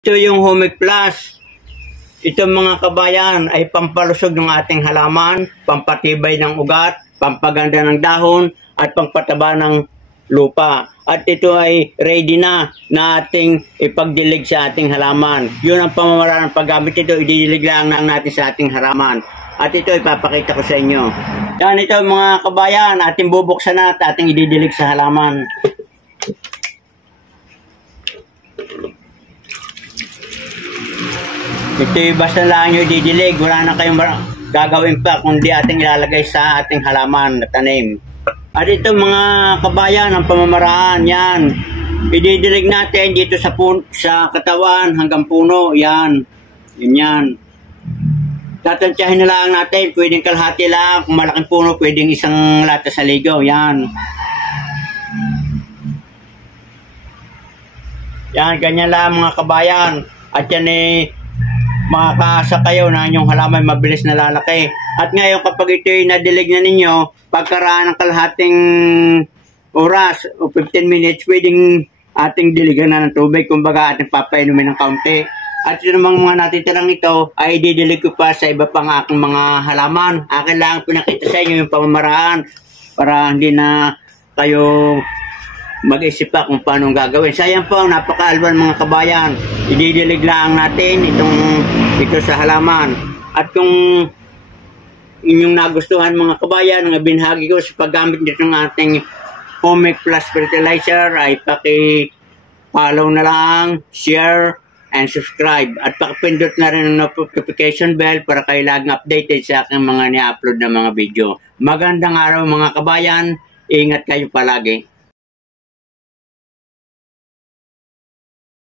Ito yung Humic Plus. Ito mga kabayan ay pampalusog ng ating halaman, pampatibay ng ugat, pampaganda ng dahon, at pampataba ng lupa. At ito ay ready na ating ipagdilig sa ating halaman. Yun ang pamamaraan ng paggamit ito, ididilig lang natin sa ating halaman. At ito ipapakita ko sa inyo. Yan ito mga kabayan, ating bubuksan na at ating ididilig sa halaman. Ito basta lang nyo didilig, wala na kayong gagawin pa kundi ating ilalagay sa ating halaman na tanim. At ito mga kabayan, ang pamamaraan, yan. Ididilig natin dito sa katawan hanggang puno, yan. Yan. Tatansyahin na lang natin, pwedeng kalahati lang, kung malaking puno, pwedeng isang lata sa ligaw, yan. Yan, ganyan lang mga kabayan. At yan makakaasa kayo na inyong halaman mabilis na lalaki. At ngayon kapag ito'y nadilig na ninyo, pagkaraan ng kalahating oras o 15 minutes, pwedeng ating diligan na ng tubig, kumbaga ating papainumin ng kaunti. At yun namang mga natitirang ito ay didilig ko pa sa iba pang aking mga halaman. Akin lang pinakita sa inyo yung pamamaraan para hindi na kayo mag-isip pa kung paano gagawin. Sayang po, napakaalwan mga kabayan. Ididilig lang natin ito sa halaman. At kung inyong nagustuhan mga kabayan, ang binahagi ko sa paggamit nito ng ating Humic Plus Fertilizer ay paki-follow na lang, share, and subscribe. At pakipindot na rin ang notification bell para kayo laging updated sa aking mga ni-upload na mga video. Magandang araw mga kabayan. Ingat kayo palagi.